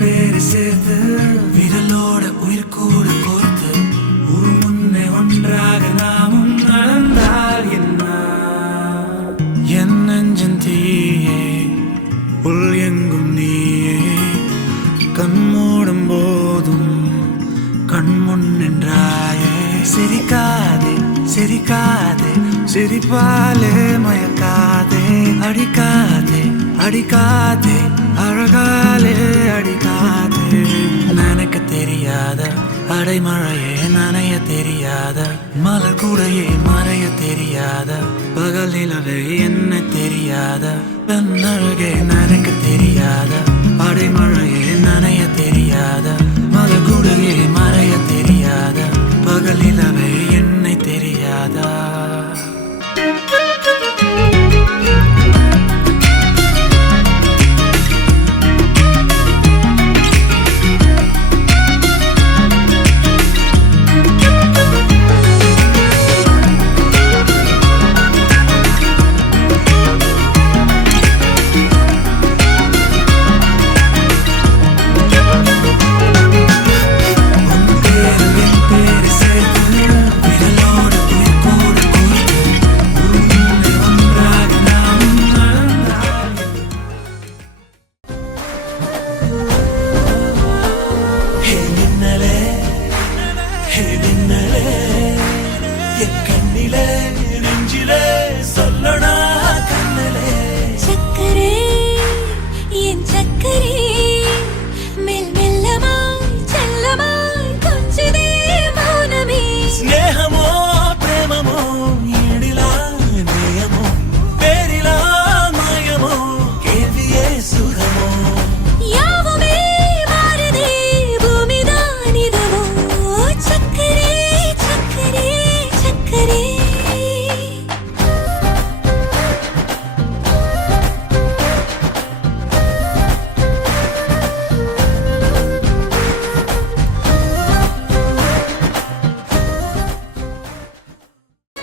பேரை சேர்த்து விரலோட உயிர் கூட கோர்த்து ஊர் முன்னே ஒன்றாக நாமும் நடந்தால் என்ன என் நெஞ்சன் தீயே உள் எங்கும் நீயே கண் மூடும் போதும் கண் முன் நின்றாயே சிரிக்காதே சிரிக்காதே சிரிப்பாலே மயக்காதே அடிக்காதே அடிக்காதே அழகாலே அடிக்காதே நினைக்க தெரியாத அடைமழையே நனைய தெரியாத மலர் கூடையே மறைய தெரியாத பகல் நிலவே என்ன தெரியாத பெண்ணழகே நினைக்க தெரியாத அடைமழையே நனைய தெரியாத மலர் கூடையே மறைய தெரியாத பகல் நிலவே என்னை தெரியாதா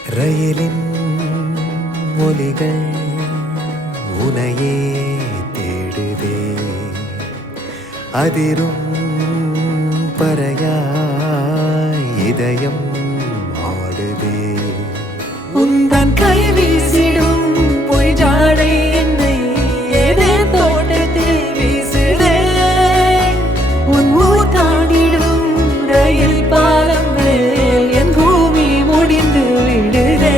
ரயிலின் ஒலிகள் உனையே தேடுதே அதிரும் பறையாய் இதயம் ஆடுதே உந்தன் கை வீசிடும் பொய் ஜாடை என்னை ஏதே தோட்டத்தில் வீசுதே உன் ஊர் தாண்டிடும் ரயில் பாலம் மேல் என் பூமி முடிந்து விடுதே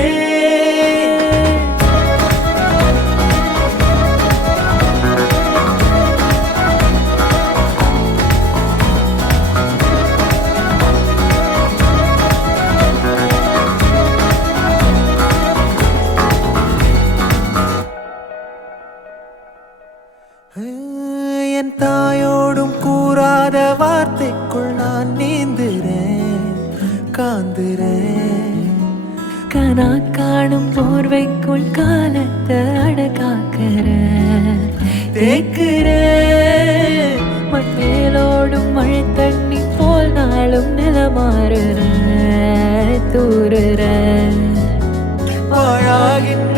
என் தாயோடும் கூறாத வார்த்தைக்குள் நான் நீந்துறேன் காந்துறேன் கனா காணும் போர்வைக்குள் காலத்தை அடகாக்கிற தேக்குற மண்மேலோடும் மழை தண்ணி போல் நாளும் நிலமாறுற தூறுற பாழாகின்ற